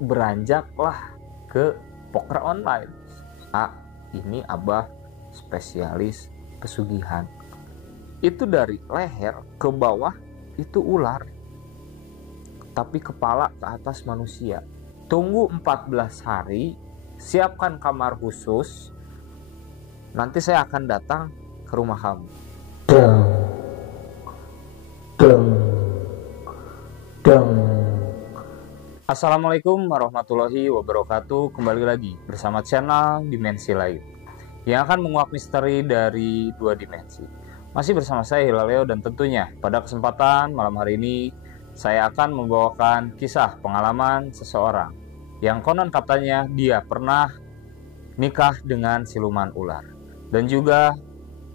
beranjaklah ke poker online. Ini Abah spesialis pesugihan. Itu dari leher ke bawah itu ular, tapi kepala ke atas manusia. Tunggu 14 hari, siapkan kamar khusus, nanti saya akan datang ke rumah kamu. Assalamualaikum warahmatullahi wabarakatuh. Kembali lagi bersama channel Dimensi Lain yang akan menguak misteri dari dua dimensi. Masih bersama saya Hilaleo, dan tentunya pada kesempatan malam hari ini saya akan membawakan kisah pengalaman seseorang yang konon katanya dia pernah nikah dengan siluman ular, dan juga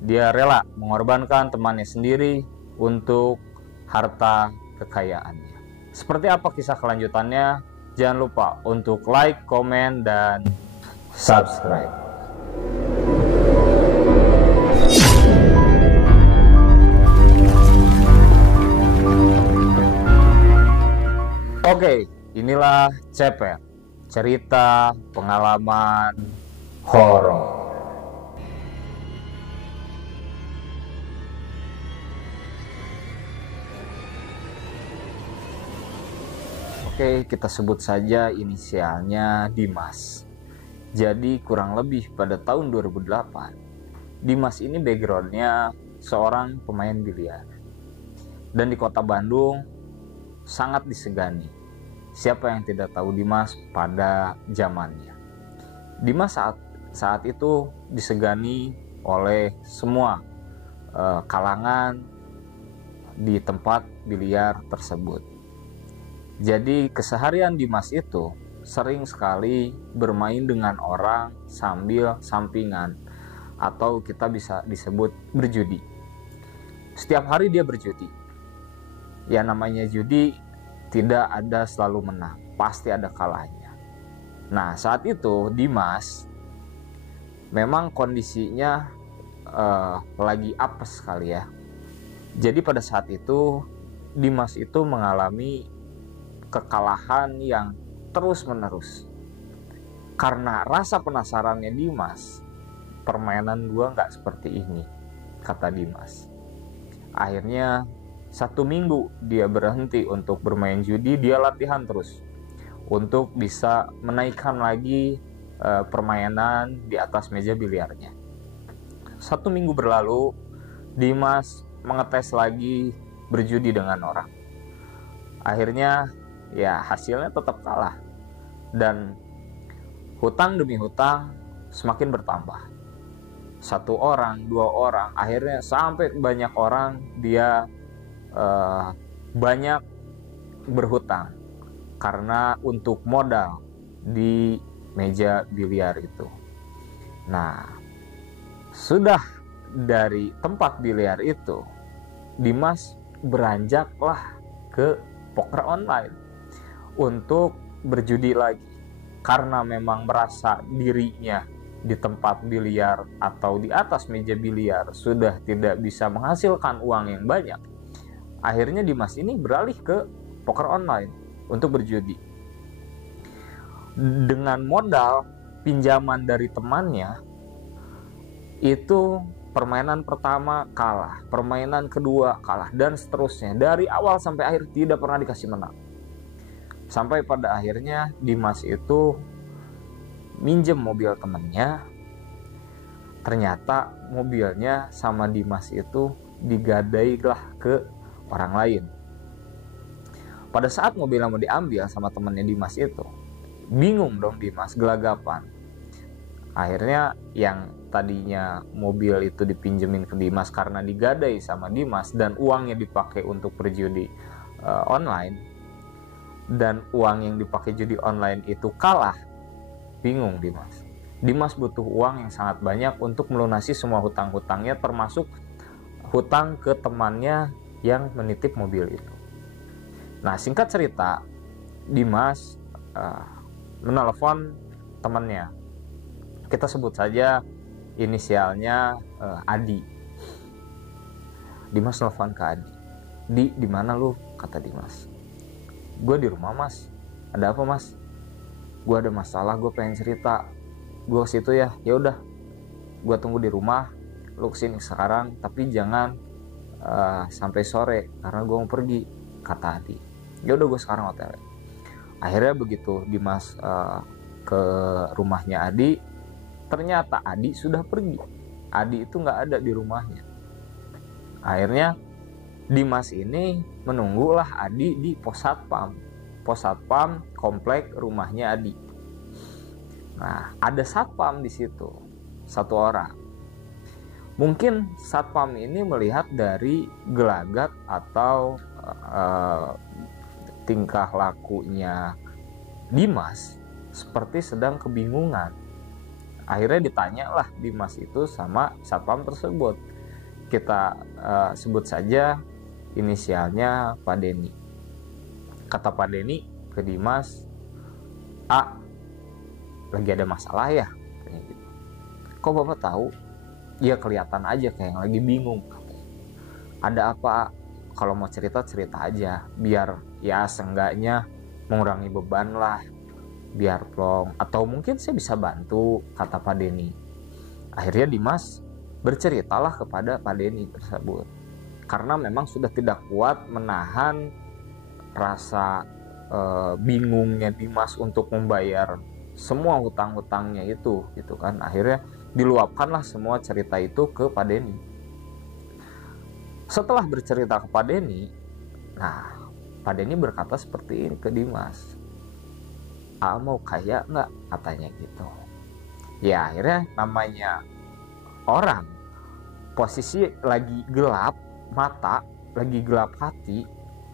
dia rela mengorbankan temannya sendiri untuk harta kekayaannya. Seperti apa kisah kelanjutannya? Jangan lupa untuk like, komen, dan subscribe. Oke, inilah Cepet, cerita pengalaman horor. Oke, kita sebut saja inisialnya Dimas. Jadi kurang lebih pada tahun 2008, Dimas ini backgroundnya seorang pemain biliar. Dan di kota Bandung sangat disegani. Siapa yang tidak tahu Dimas pada zamannya? Dimas saat itu disegani oleh semua kalangan di tempat biliar tersebut. Jadi keseharian Dimas itu sering sekali bermain dengan orang sambil sampingan, atau kita bisa disebut berjudi. Setiap hari dia berjudi. Ya, namanya judi tidak ada selalu menang, pasti ada kalahnya. Nah, saat itu Dimas memang kondisinya lagi apes sekali ya. Jadi pada saat itu Dimas itu mengalami kekalahan yang terus menerus. Karena rasa penasarannya Dimas, permainan gua nggak seperti ini, kata Dimas. Akhirnya 1 minggu dia berhenti untuk bermain judi, dia latihan terus untuk bisa menaikkan lagi permainan di atas meja biliarnya. 1 minggu berlalu, Dimas mengetes lagi berjudi dengan orang. Akhirnya ya hasilnya tetap kalah, dan hutang demi hutang semakin bertambah. 1 orang, 2 orang, akhirnya sampai banyak orang dia banyak berhutang karena untuk modal di meja biliar itu. Nah, sudah dari tempat biliar itu, Dimas beranjaklah ke poker online untuk berjudi lagi, karena memang merasa dirinya di tempat biliar atau di atas meja biliar sudah tidak bisa menghasilkan uang yang banyak. Akhirnya Dimas ini beralih ke poker online untuk berjudi. Dengan modal pinjaman dari temannya, itu permainan pertama kalah, permainan kedua kalah, dan seterusnya. Dari awal sampai akhir tidak pernah dikasih menang. Sampai pada akhirnya Dimas itu minjem mobil temannya. Ternyata mobilnya sama Dimas itu digadailah ke orang lain. Pada saat mobilnya mau diambil sama temannya Dimas itu, bingung dong Dimas, gelagapan. Akhirnya yang tadinya mobil itu dipinjemin ke Dimas karena digadai sama Dimas dan uangnya dipakai untuk berjudi online, dan uang yang dipakai judi online itu kalah. Bingung Dimas. Dimas butuh uang yang sangat banyak untuk melunasi semua hutang-hutangnya, termasuk hutang ke temannya yang menitip mobil itu. Nah, singkat cerita, Dimas menelpon temannya. Kita sebut saja inisialnya Adi. Dimas telepon ke Adi. Di mana lu? Kata Dimas. Gue di rumah mas. Ada apa mas? gue ada masalah, gue pengen cerita, gue ke situ ya. Ya udah, gue tunggu di rumah, lu kesini sekarang, tapi jangan sampai sore karena gue mau pergi, kata Adi. Ya udah, gue sekarang OTW. Akhirnya begitu Dimas ke rumahnya Adi, ternyata Adi sudah pergi. Adi itu nggak ada di rumahnya. Akhirnya Dimas ini menunggulah Adi di pos satpam komplek rumahnya Adi. Nah, ada satpam di situ, satu orang. Mungkin satpam ini melihat dari gelagat atau tingkah lakunya Dimas seperti sedang kebingungan. Akhirnya ditanyalah Dimas itu sama satpam tersebut. Kita sebut saja inisialnya Pak Denny. Kata Pak Denny ke Dimas, lagi ada masalah ya? Gitu. Kok Bapak tahu? Ya kelihatan aja kayak yang lagi bingung. Ada apa? Kalau mau cerita aja, biar ya seenggaknya mengurangi beban lah, biar plong. Atau mungkin saya bisa bantu, kata Pak Denny. Akhirnya Dimas berceritalah kepada Pak Denny tersebut. Karena memang sudah tidak kuat menahan rasa bingungnya Dimas untuk membayar semua hutang-hutangnya itu, gitu kan. Akhirnya diluapkanlah semua cerita itu ke Pak Denny. Setelah bercerita ke Pak Denny, nah Pak Denny berkata seperti ini ke Dimas, mau kaya nggak, katanya gitu. Ya akhirnya namanya orang posisi lagi gelap mata, lagi gelap hati,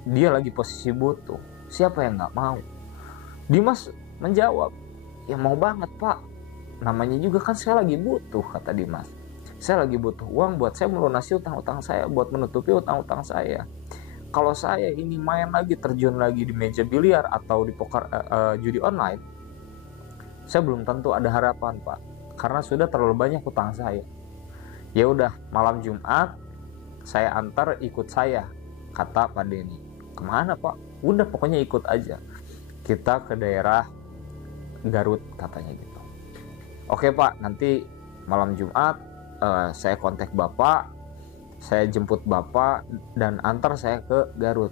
dia lagi posisi butuh, siapa yang nggak mau? Dimas menjawab, ya mau banget Pak, namanya juga kan saya lagi butuh, kata Dimas. Saya lagi butuh uang buat saya melunasi utang-utang saya, buat menutupi utang-utang saya. Kalau saya ini main lagi, terjun lagi di meja biliar atau di poker judi online, saya belum tentu ada harapan Pak, karena sudah terlalu banyak utang saya. Ya udah, malam Jumat saya antar, ikut saya, kata Pak Denny. Kemana Pak? Udah pokoknya ikut aja, kita ke daerah Garut, katanya gitu. Oke Pak, nanti malam Jumat saya kontak Bapak, saya jemput Bapak dan antar saya ke Garut.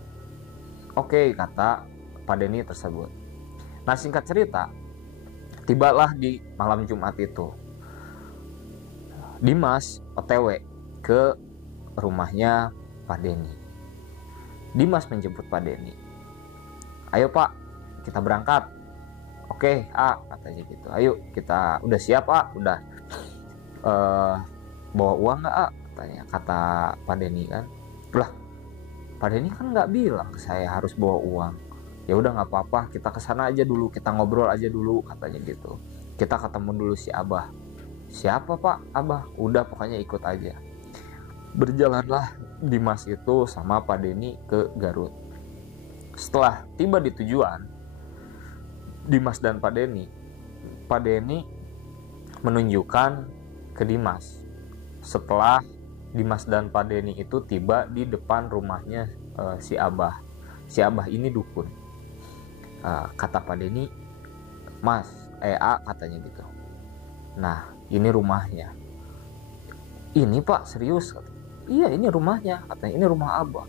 Oke, kata Pak Denny tersebut. Nah, singkat cerita, tibalah di malam Jumat itu Dimas OTW ke rumahnya Pak Denny. Dimas menjemput Pak Denny. Ayo Pak, kita berangkat. Oke, katanya gitu. Ayo, kita udah siap udah bawa uang nggak katanya, kata Pak Denny kan. Lah, Pak Denny kan nggak bilang ke saya harus bawa uang. Ya udah nggak apa-apa, kita kesana aja dulu, kita ngobrol aja dulu, katanya gitu. Kita ketemu dulu si Abah. Siapa Pak? Abah. Udah pokoknya ikut aja. Berjalanlah Dimas itu sama Pak Denny ke Garut. Setelah tiba di tujuan, Dimas dan Pak Denny menunjukkan ke Dimas. Setelah Dimas dan Pak Denny itu tiba di depan rumahnya si Abah. Si Abah ini dukun. Kata Pak Denny, Mas, katanya gitu. Nah, ini rumahnya. Ini Pak, serius? Iya, ini rumahnya, katanya. Ini rumah Abah.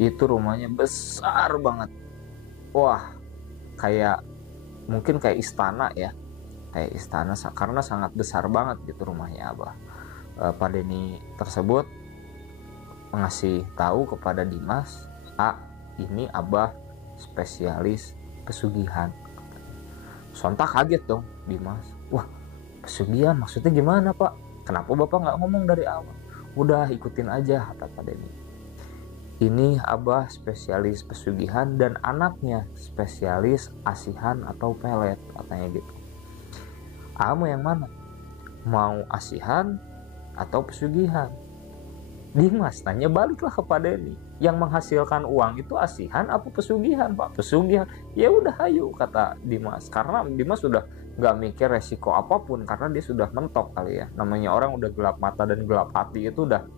Itu rumahnya besar banget. Wah, mungkin kayak istana ya. Kayak istana, karena sangat besar banget gitu rumahnya Abah. Pak Denny tersebut ngasih tahu kepada Dimas, ini Abah spesialis pesugihan. Sontak kaget dong Dimas. Wah, pesugihan maksudnya gimana Pak? Kenapa Bapak nggak ngomong dari awal? Udah ikutin aja, kata Pak Denny. Ini Abah spesialis pesugihan dan anaknya spesialis asihan atau pelet, katanya gitu. Mau yang mana? Mau asihan atau pesugihan? Dimas tanya baliklah ke Pak Denny, yang menghasilkan uang itu asihan apa pesugihan Pak? Pesugihan. Ya udah ayo, kata Dimas. Karena Dimas sudah nggak mikir resiko apapun, karena dia sudah mentok kali ya. Namanya orang udah gelap mata dan gelap hati, itu udah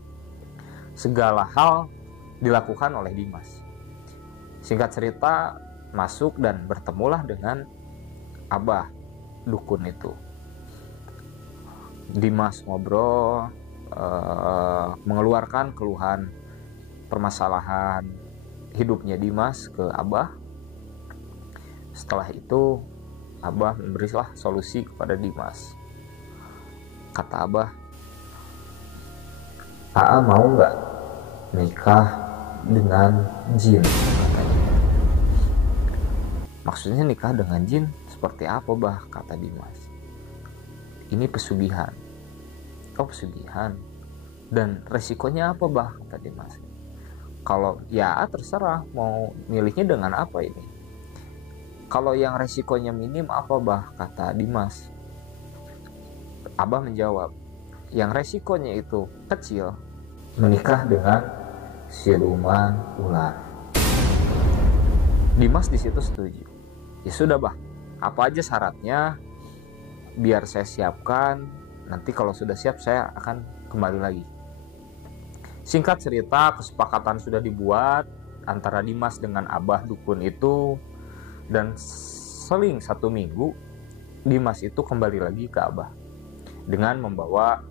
segala hal dilakukan oleh Dimas. Singkat cerita, masuk dan bertemulah dengan Abah dukun itu. Dimas ngobrol, mengeluarkan keluhan permasalahan hidupnya Dimas ke Abah. Setelah itu Abah memberilah solusi kepada Dimas. Kata Abah, "Aa mau nggak nikah dengan jin?" katanya. "Maksudnya nikah dengan jin seperti apa, Bah?" kata Dimas. "Ini pesugihan." "Oh, pesugihan. Dan resikonya apa, Bah?" kata Dimas. "Kalau ya terserah mau milihnya dengan apa ini." "Kalau yang resikonya minim apa, Bah?" kata Dimas. Abah menjawab, "Yang resikonya itu kecil, menikah dengan siluman ular." Dimas di situ setuju. "Ya sudah, Bah, apa aja syaratnya biar saya siapkan, nanti kalau sudah siap saya akan kembali lagi." Singkat cerita, kesepakatan sudah dibuat antara Dimas dengan Abah dukun itu, dan seling 1 minggu Dimas itu kembali lagi ke Abah dengan membawa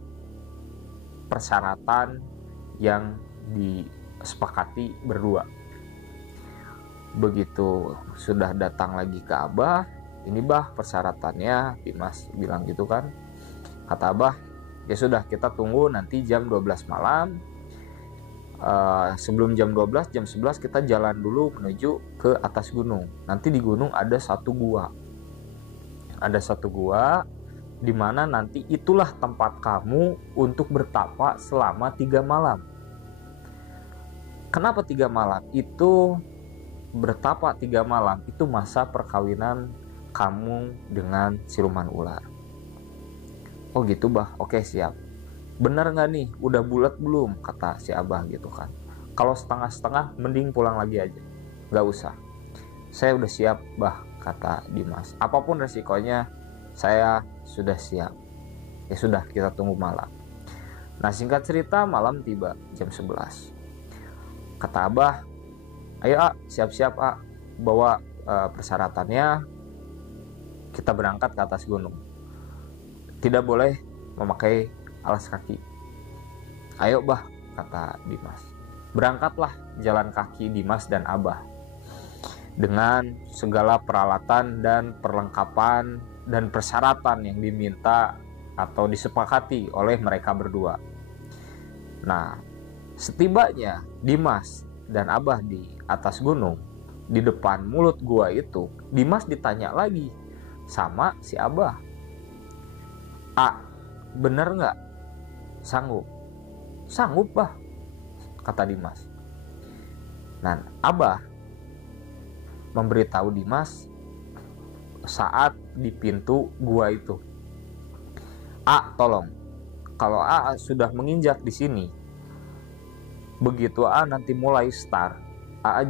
persyaratan yang disepakati berdua. Begitu sudah datang lagi ke Abah, "Ini, Bah, persyaratannya." Dimas bilang gitu kan. Kata Abah, "Ya sudah, kita tunggu nanti jam 12 malam. Sebelum jam 12, jam 11 kita jalan dulu menuju ke atas gunung. Nanti di gunung ada satu gua. Ada satu gua di mana nanti itulah tempat kamu untuk bertapa selama 3 malam. Kenapa 3 malam? Itu bertapa 3 malam itu masa perkawinan kamu dengan siluman ular." "Oh gitu, Bah, oke siap." "Benar nggak nih, udah bulat belum?" kata si Abah gitu kan. "Kalau setengah-setengah mending pulang lagi aja, nggak usah." "Saya udah siap, Bah," kata Dimas. "Apapun resikonya saya sudah siap." Ya sudah, kita tunggu malam. Nah, singkat cerita, malam tiba jam 11. Kata Abah, "Ayo, siap-siap, bawa persyaratannya, kita berangkat ke atas gunung. Tidak boleh memakai alas kaki." "Ayo, Bah," kata Dimas. Berangkatlah jalan kaki Dimas dan Abah dengan segala peralatan dan perlengkapan dan persyaratan yang diminta atau disepakati oleh mereka berdua. Nah, setibanya Dimas dan Abah di atas gunung, di depan mulut gua itu, Dimas ditanya lagi sama si Abah, "Bener nggak sanggup?" "Sanggup, Bah," kata Dimas. Nah, Abah memberitahu Dimas saat di pintu gua itu, Tolong, kalau sudah menginjak di sini, begitu nanti mulai start,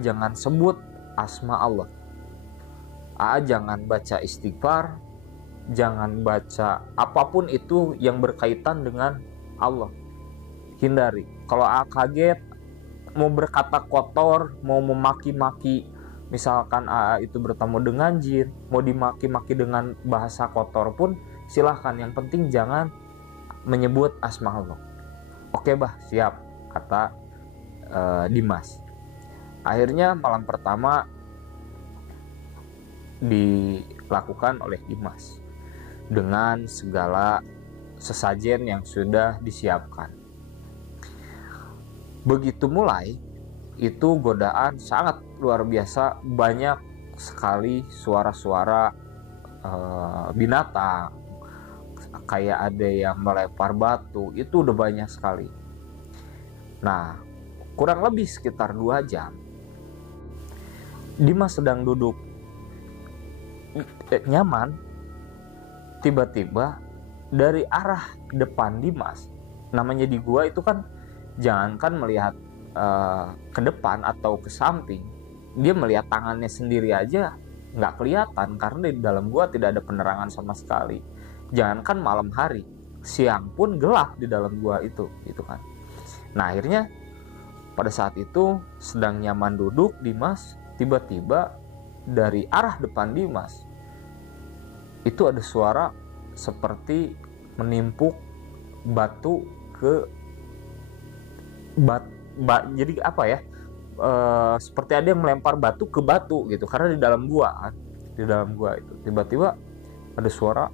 jangan sebut asma Allah. Jangan baca istighfar, jangan baca apapun itu yang berkaitan dengan Allah. Hindari. Kalau kaget, mau berkata kotor, mau memaki-maki, misalkan itu bertemu dengan jin, mau dimaki-maki dengan bahasa kotor pun silahkan, yang penting jangan menyebut asma Allah. "Oke, Bah, siap," kata Dimas. Akhirnya malam pertama dilakukan oleh Dimas dengan segala sesajen yang sudah disiapkan. Begitu mulai, itu godaan sangat luar biasa, banyak sekali suara-suara binatang, kayak ada yang melempar batu, itu udah banyak sekali. Nah, kurang lebih sekitar 2 jam Dimas sedang duduk nyaman, tiba-tiba dari arah depan Dimas, namanya di gua itu kan jangankan melihat ke depan atau ke samping, dia melihat tangannya sendiri aja nggak kelihatan karena di dalam gua tidak ada penerangan sama sekali. Jangankan malam hari, siang pun gelap di dalam gua itu, gitu kan. Nah, akhirnya pada saat itu sedang nyaman duduk Dimas, tiba-tiba dari arah depan Dimas itu ada suara seperti menimpuk batu ke jadi apa ya, seperti ada yang melempar batu ke batu gitu, karena di dalam gua kan, di dalam gua itu tiba-tiba ada suara.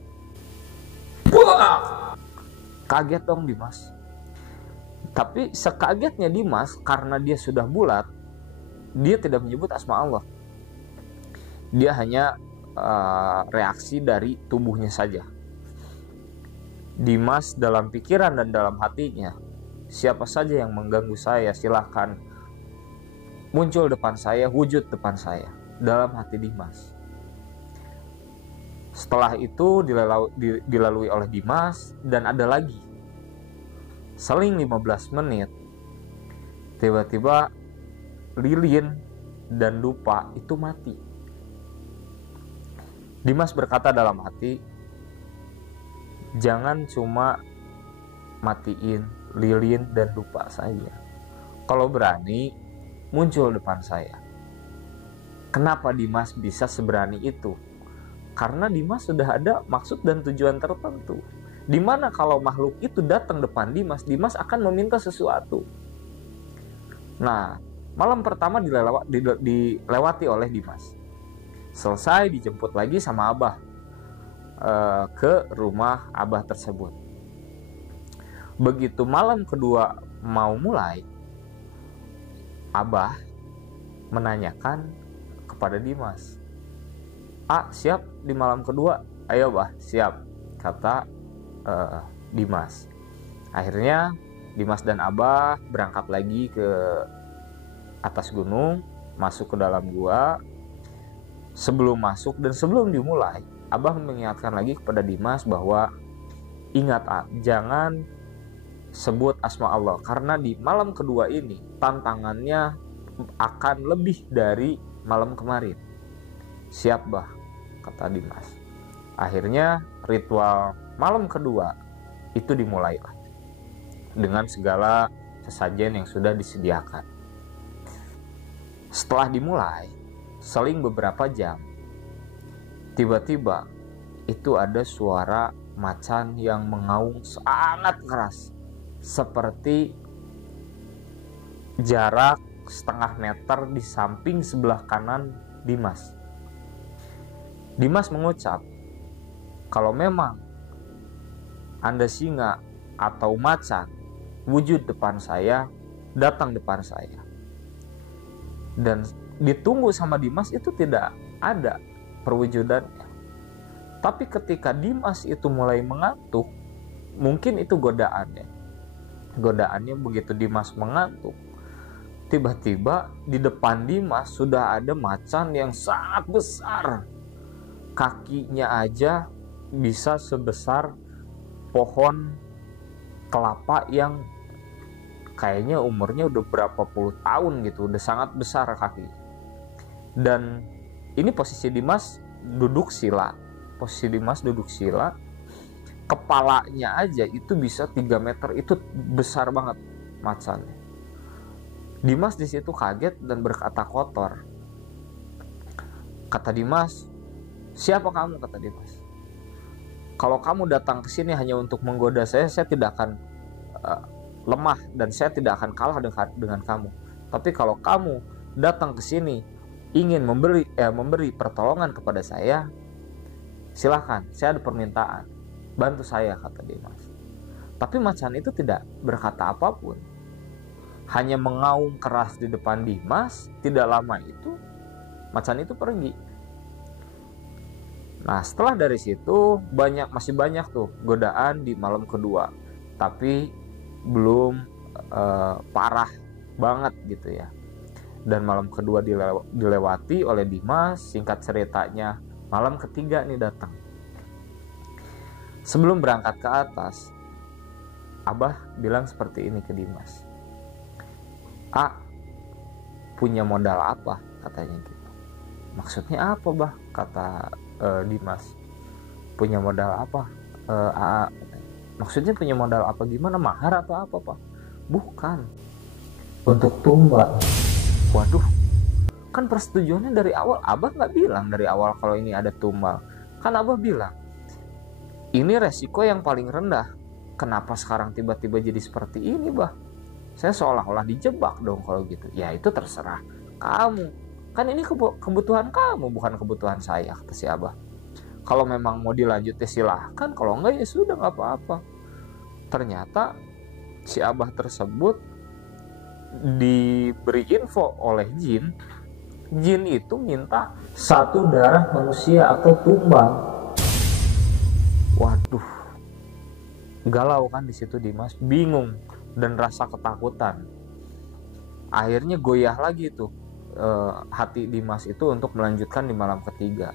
Wah! Kaget dong Dimas. Tapi sekagetnya Dimas, karena dia sudah bulat, dia tidak menyebut asma Allah. Dia hanya reaksi dari tubuhnya saja. Dimas dalam pikiran dan dalam hatinya, siapa saja yang mengganggu saya silahkan muncul depan saya, wujud depan saya. Dalam hati Dimas. Setelah itu dilalui oleh Dimas, dan ada lagi. Seling 15 menit, tiba-tiba lilin dan dupa itu mati. Dimas berkata dalam hati, jangan cuma matiin lilin dan dupa saja. Kalau berani, muncul depan saya. Kenapa Dimas bisa seberani itu? Karena Dimas sudah ada maksud dan tujuan tertentu. Dimana kalau makhluk itu datang depan Dimas, Dimas akan meminta sesuatu. Nah, malam pertama dilewati oleh Dimas. Selesai, dijemput lagi sama Abah ke rumah Abah tersebut. Begitu malam kedua mau mulai, Abah menanyakan kepada Dimas, siap di malam kedua? Ayo Bah, siap, kata Dimas. Akhirnya Dimas dan Abah berangkat lagi ke atas gunung, masuk ke dalam gua. Sebelum masuk dan sebelum dimulai, Abah mengingatkan lagi kepada Dimas bahwa ingat, jangan sebut asma Allah, karena di malam kedua ini tantangannya akan lebih dari malam kemarin. Siap Bah, kata Dimas. Akhirnya ritual malam kedua itu dimulailah dengan segala sesajen yang sudah disediakan. Setelah dimulai, seling beberapa jam, tiba-tiba itu ada suara macan yang mengaung sangat keras, seperti jarak setengah meter di samping sebelah kanan Dimas. Dimas mengucap, kalau memang Anda singa atau macan, wujud depan saya, datang depan saya. Dan ditunggu sama Dimas itu tidak ada perwujudannya. Tapi ketika Dimas itu mulai mengantuk, mungkin itu godaannya. Godaannya begitu Dimas mengantuk, tiba-tiba di depan Dimas sudah ada macan yang sangat besar. Kakinya aja bisa sebesar pohon kelapa yang kayaknya umurnya udah berapa puluh tahun gitu, udah sangat besar kaki. Dan ini posisi Dimas duduk sila. Posisi Dimas duduk sila, kepalanya aja itu bisa 3 meter, itu besar banget macannya. Dimas di situ kaget dan berkata kotor. Kata Dimas, siapa kamu? Kata Dimas. Kalau kamu datang ke sini hanya untuk menggoda saya tidak akan lemah dan saya tidak akan kalah dengan kamu. Tapi kalau kamu datang ke sini ingin memberi pertolongan kepada saya, silahkan, saya ada permintaan, bantu saya, kata Dimas. Tapi macan itu tidak berkata apapun, hanya mengaung keras di depan Dimas. Tidak lama itu macan itu pergi. Nah, setelah dari situ masih banyak tuh godaan di malam kedua, tapi belum parah banget gitu ya. Dan malam kedua dilewati oleh Dimas. Singkat ceritanya, malam ketiga nih datang. Sebelum berangkat ke atas, Abah bilang seperti ini ke Dimas. Punya modal apa? Katanya gitu. Maksudnya apa Bah? Kata Dimas. Punya modal apa? Maksudnya punya modal apa, gimana, mahar atau apa Pak? Bukan, untuk tumbal. Waduh, kan persetujuannya dari awal Abah nggak bilang dari awal kalau ini ada tumbal. Kan Abah bilang Ini resiko yang paling rendah. Kenapa sekarang tiba-tiba jadi seperti ini, bah? Saya seolah-olah dijebak dong kalau gitu. Ya itu terserah kamu. Kan ini kebutuhan kamu, bukan kebutuhan saya, kata si Abah. Kalau memang mau dilanjut ya silahkan, kalau enggak ya sudah, nggak apa-apa. Ternyata si Abah tersebut diberi info oleh jin. Jin itu minta satu darah manusia atau tumbal. Waduh, galau kan di situ Dimas, bingung dan rasa ketakutan. Akhirnya goyah lagi tuh hati Dimas itu untuk melanjutkan di malam ketiga.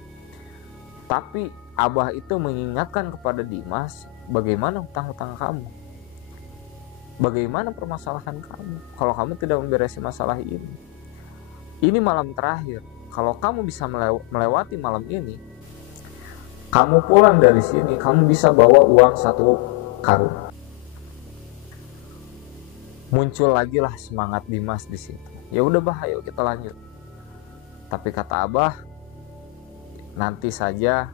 Tapi Abah itu mengingatkan kepada Dimas, bagaimana hutang-hutang kamu, bagaimana permasalahan kamu kalau kamu tidak membereskan masalah ini malam terakhir. Kalau kamu bisa melewati malam ini, kamu pulang dari sini, kamu bisa bawa uang 1 karung. Muncul lagi lah semangat Dimas di situ. Ya udah bah, ayo kita lanjut. Tapi kata Abah, nanti saja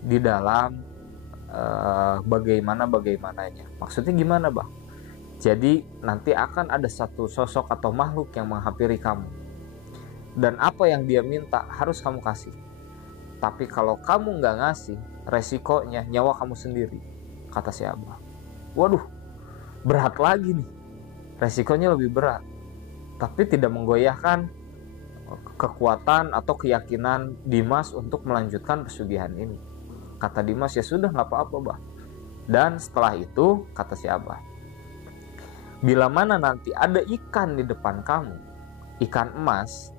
di dalam bagaimananya. Maksudnya gimana, bah? Jadi nanti akan ada satu sosok atau makhluk yang menghampiri kamu. Dan apa yang dia minta harus kamu kasih. Tapi kalau kamu nggak ngasih, resikonya nyawa kamu sendiri, kata si Abah. Waduh, berat lagi nih. Resikonya lebih berat. Tapi tidak menggoyahkan kekuatan atau keyakinan Dimas untuk melanjutkan pesugihan ini. Kata Dimas, ya sudah, nggak apa-apa, bah. Dan setelah itu, kata si Abah, bila mana nanti ada ikan di depan kamu, ikan emas,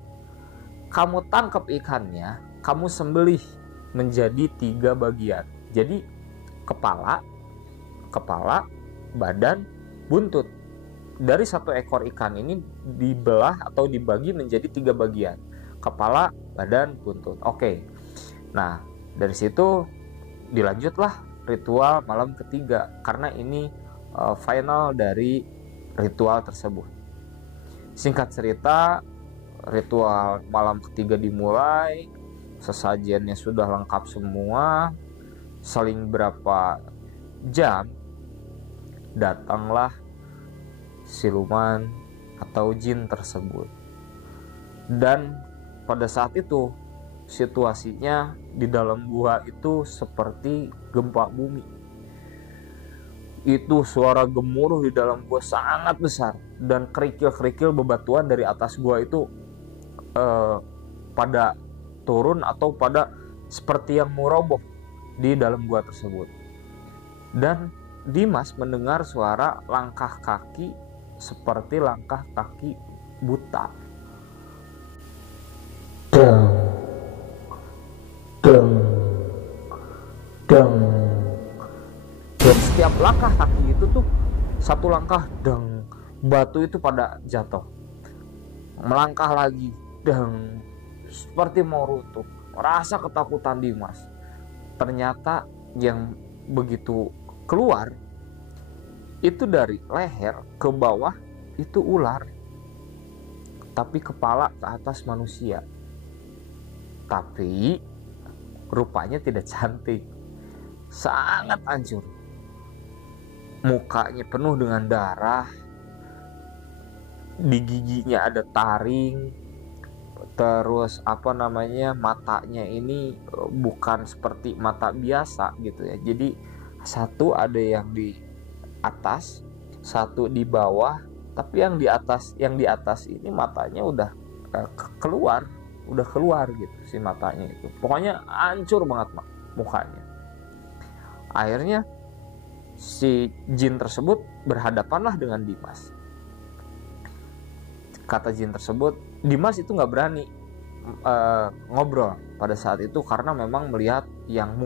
kamu tangkap ikannya, kamu sembelih menjadi 3 bagian. Jadi kepala, badan, buntut. Dari 1 ekor ikan ini dibelah atau dibagi menjadi 3 bagian. Kepala, badan, buntut. Oke. Nah, dari situ dilanjutlah ritual malam ketiga. Karena ini final dari ritual tersebut. Singkat cerita, ritual malam ketiga dimulai. Sesajiannya sudah lengkap semua. Seling berapa jam, datanglah siluman atau jin tersebut. Dan pada saat itu situasinya di dalam gua itu seperti gempa bumi. Itu suara gemuruh di dalam gua sangat besar, dan kerikil-kerikil bebatuan dari atas gua itu pada turun atau pada seperti yang mau roboh di dalam gua tersebut. Dan Dimas mendengar suara langkah kaki seperti langkah kaki buta. Deng, deng, deng. Dan setiap langkah kaki itu tuh 1 langkah, deng, batu itu pada jatuh. Melangkah lagi, deng, seperti mau runtuh. Rasa ketakutan Dimas. Ternyata yang begitu keluar itu dari leher ke bawah itu ular, tapi kepala ke atas manusia. Tapi rupanya tidak cantik, sangat hancur. Mukanya penuh dengan darah, di giginya ada taring, terus matanya ini bukan seperti mata biasa gitu ya. Jadi 1 ada yang di atas, 1 di bawah, tapi yang di atas ini matanya udah keluar gitu si matanya itu. Pokoknya hancur banget mukanya. Akhirnya si jin tersebut berhadapanlah dengan Dimas. Kata jin tersebut, Dimas itu nggak berani ngobrol pada saat itu karena memang melihat yang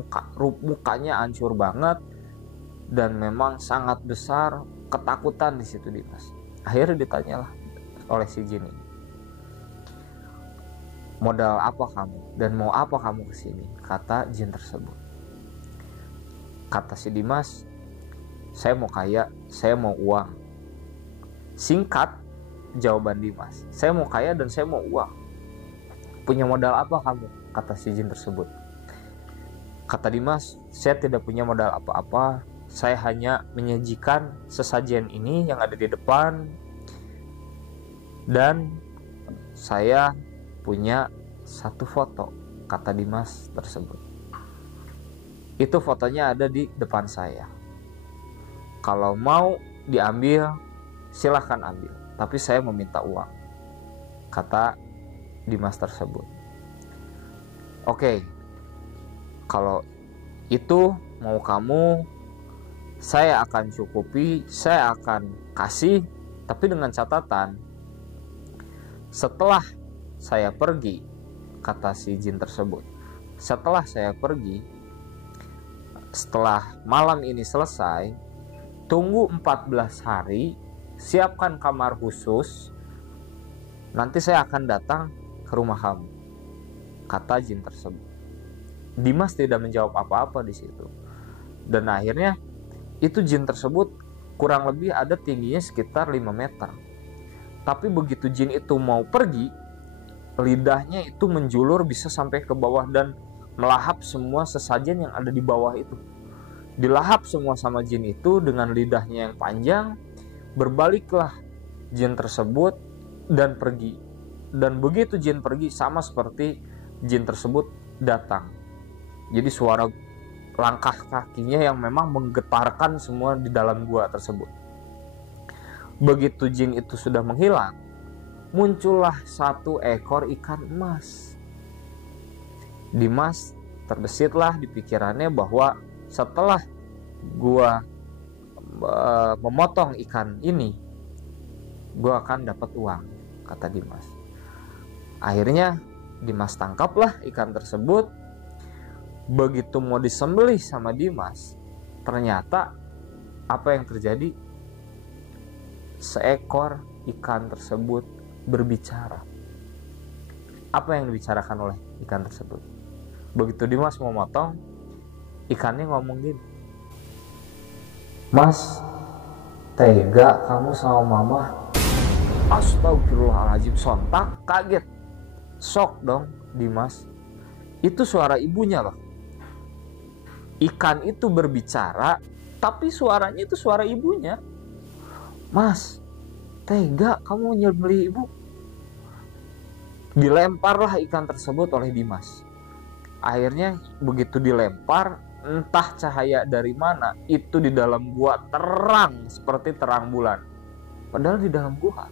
mukanya hancur banget dan memang sangat besar, ketakutan di situ Dimas. Akhirnya ditanyalah oleh si jin ini, modal apa kamu dan mau apa kamu kesini? Kata jin tersebut. Kata si Dimas, saya mau kaya, saya mau uang. Singkat jawaban Dimas, saya mau kaya dan saya mau uang. Punya modal apa kamu? Kata si jin tersebut. Kata Dimas, saya tidak punya modal apa-apa, saya hanya menyajikan sesajen ini yang ada di depan, dan saya punya satu foto, kata Dimas tersebut. Itu fotonya ada di depan saya. Kalau mau diambil, silahkan ambil, tapi saya meminta uang, kata Dimas tersebut. Oke, kalau itu mau kamu, saya akan cukupi, saya akan kasih, tapi dengan catatan setelah saya pergi, kata si jin tersebut. Setelah saya pergi, setelah malam ini selesai, tunggu 14 hari, siapkan kamar khusus, nanti saya akan datang ke rumah kamu, kata jin tersebut. Dimas tidak menjawab apa-apa di situ. Dan akhirnya itu jin tersebut kurang lebih ada tingginya sekitar 5 meter. Tapi begitu jin itu mau pergi, lidahnya itu menjulur bisa sampai ke bawah dan melahap semua sesajen yang ada di bawah itu. Dilahap semua sama jin itu dengan lidahnya yang panjang. Berbaliklah jin tersebut dan pergi. Dan begitu jin pergi, sama seperti jin tersebut datang. Jadi suara langkah kakinya yang memang menggetarkan semua di dalam gua tersebut. Begitu jin itu sudah menghilang, muncullah satu ekor ikan emas. Dimas terbesitlah di pikirannya bahwa setelah gua memotong ikan ini, gua akan dapat uang, kata Dimas. Akhirnya Dimas tangkaplah ikan tersebut. Begitu mau disembelih sama Dimas, ternyata apa yang terjadi? Seekor ikan tersebut berbicara. Apa yang dibicarakan oleh ikan tersebut? Begitu Dimas mau motong, ikannya ngomong gini, "Mas, tega kamu sama mama." Astagfirullahaladzim, sontak kaget, shock dong Dimas. Itu suara ibunya loh. Ikan itu berbicara, tapi suaranya itu suara ibunya. "Mas, tega kamu nyembelih ibu." Dilemparlah ikan tersebut oleh Dimas. Akhirnya begitu dilempar, entah cahaya dari mana, itu di dalam gua terang seperti terang bulan. Padahal di dalam gua.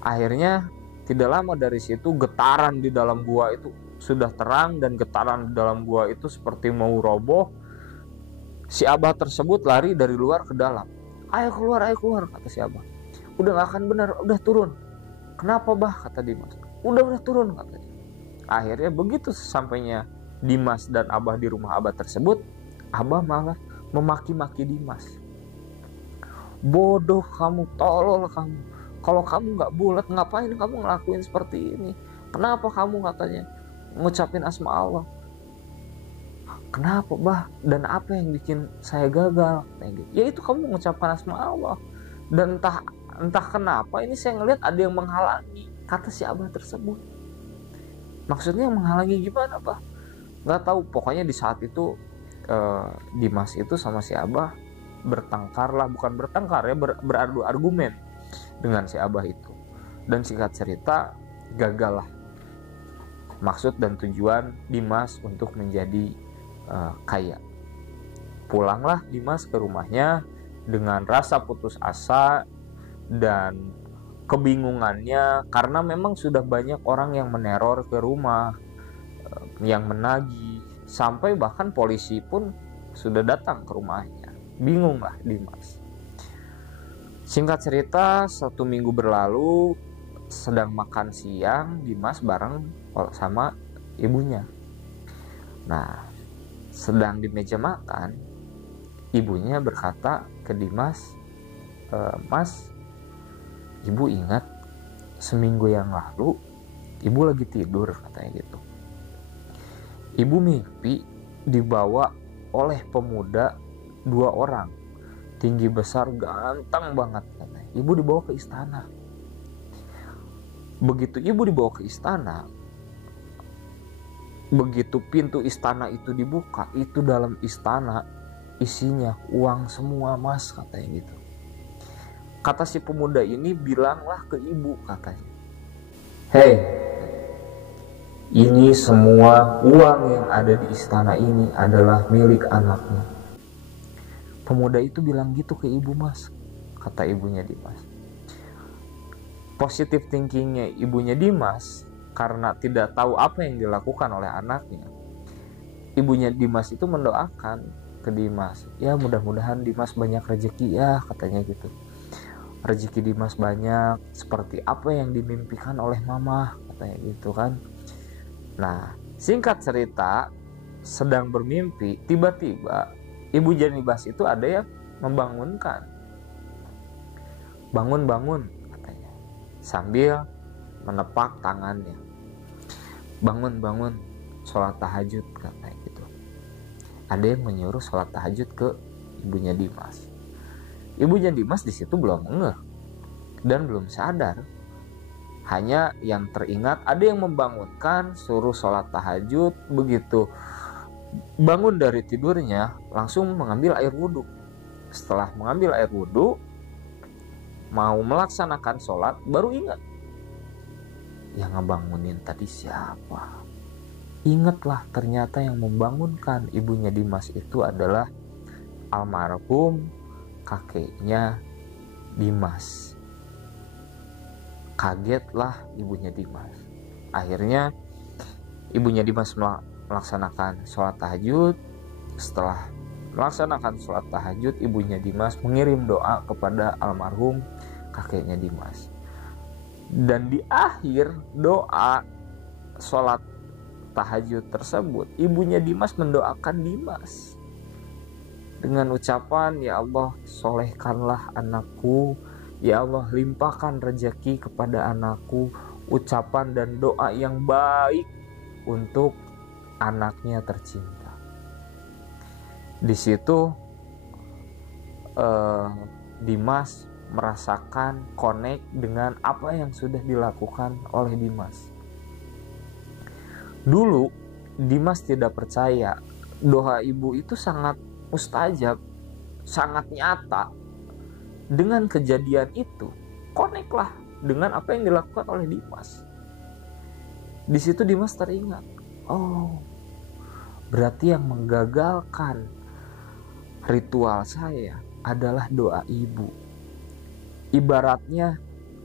Akhirnya tidak lama dari situ getaran di dalam gua itu sudah terang, dan getaran di dalam gua itu seperti mau roboh. Si abah tersebut lari dari luar ke dalam. Ayo keluar, kata si abah. "Udah gak akan benar, udah turun." "Kenapa bah?" kata Dimas. Udah turun," katanya. Akhirnya begitu sampainya Dimas dan abah di rumah abah tersebut, abah malah memaki-maki Dimas. "Bodoh kamu, tolol kamu. Kalau kamu gak bulat, ngapain kamu ngelakuin seperti ini? Kenapa kamu," katanya, "ngucapin asma Allah?" "Kenapa bah? Dan apa yang bikin saya gagal?" "Ya itu kamu mengucapkan asma Allah. Dan entah kenapa ini saya ngelihat ada yang menghalangi," kata si abah tersebut. Maksudnya menghalangi gimana bah? Gak tahu. Pokoknya di saat itu Dimas itu sama si abah bertengkar lah, bukan bertengkar ya, beradu argumen dengan si abah itu. Dan singkat cerita, gagal lah maksud dan tujuan Dimas untuk menjadi kaya. Pulanglah Dimas ke rumahnya dengan rasa putus asa dan kebingungannya, karena memang sudah banyak orang yang meneror ke rumah, yang menagih, sampai bahkan polisi pun sudah datang ke rumahnya. Bingunglah Dimas. Singkat cerita, 1 minggu berlalu, sedang makan siang Dimas bareng sama ibunya. Nah, sedang di meja makan, ibunya berkata ke Dimas, "Mas, ibu ingat seminggu yang lalu ibu lagi tidur," katanya gitu. "Ibu mimpi dibawa oleh pemuda 2 orang, tinggi besar, ganteng banget," katanya. "Ibu dibawa ke istana. Begitu ibu dibawa ke istana, Begitu pintu istana itu dibuka, itu dalam istana isinya uang semua mas, katanya gitu. Kata si pemuda ini, bilanglah ke ibu, katanya, hei, ini semua uang yang ada di istana ini adalah milik anakmu. Pemuda itu bilang gitu ke ibu mas, kata ibunya Dimas. Positive thinkingnya ibunya Dimas, karena tidak tahu apa yang dilakukan oleh anaknya, ibunya Dimas itu mendoakan ke Dimas, ya mudah-mudahan Dimas banyak rezeki ya, katanya gitu. Rezeki Dimas banyak seperti apa yang dimimpikan oleh mama, katanya gitu kan. Nah, singkat cerita, sedang bermimpi, tiba-tiba ibu Janibas itu ada yang membangunkan. Bangun, katanya, sambil menepak tangannya. Bangun, sholat tahajud, katanya gitu. Ada yang menyuruh sholat tahajud ke ibunya Dimas. Ibunya Dimas di situ belum ngeh dan belum sadar. Hanya yang teringat ada yang membangunkan, suruh sholat tahajud. Begitu bangun dari tidurnya, langsung mengambil air wudhu. Setelah mengambil air wudhu, mau melaksanakan sholat, baru ingat, yang ngebangunin tadi siapa? Ingatlah, ternyata yang membangunkan ibunya Dimas itu adalah almarhum kakeknya Dimas. Kagetlah ibunya Dimas. Akhirnya ibunya Dimas melaksanakan sholat tahajud. Setelah melaksanakan sholat tahajud, ibunya Dimas mengirim doa kepada almarhum kakeknya Dimas. Dan di akhir doa sholat tahajud tersebut, ibunya Dimas mendoakan Dimas dengan ucapan, ya Allah, solehkanlah anakku, ya Allah, limpahkan rezeki kepada anakku. Ucapan dan doa yang baik untuk anaknya tercinta. Di situ Dimas merasakan connect dengan apa yang sudah dilakukan oleh Dimas. Dulu Dimas tidak percaya doa ibu itu sangat mustajab, sangat nyata. Dengan kejadian itu, connect lah dengan apa yang dilakukan oleh Dimas. Di situ Dimas teringat, oh, berarti yang menggagalkan ritual saya adalah doa ibu. Ibaratnya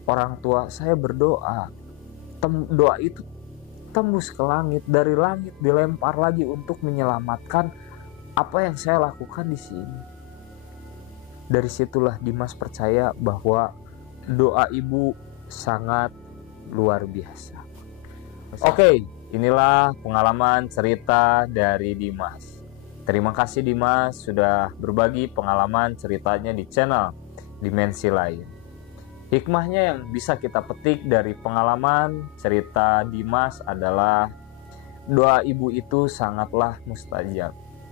orang tua saya berdoa, doa itu tembus ke langit, dari langit dilempar lagi untuk menyelamatkan apa yang saya lakukan di sini. Dari situlah Dimas percaya bahwa doa ibu sangat luar biasa. Oke, inilah pengalaman cerita dari Dimas. Terima kasih Dimas sudah berbagi pengalaman ceritanya di channel Dimensi Lain. Hikmahnya yang bisa kita petik dari pengalaman cerita Dimas adalah doa ibu itu sangatlah mustajab.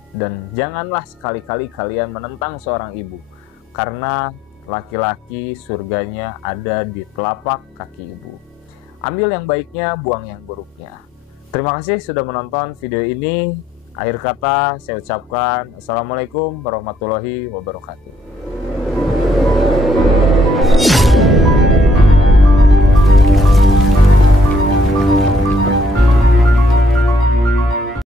Dan janganlah sekali-kali kalian menentang seorang ibu, karena laki-laki surganya ada di telapak kaki ibu. Ambil yang baiknya, buang yang buruknya. Terima kasih sudah menonton video ini. Akhir kata saya ucapkan Assalamualaikum warahmatullahi wabarakatuh.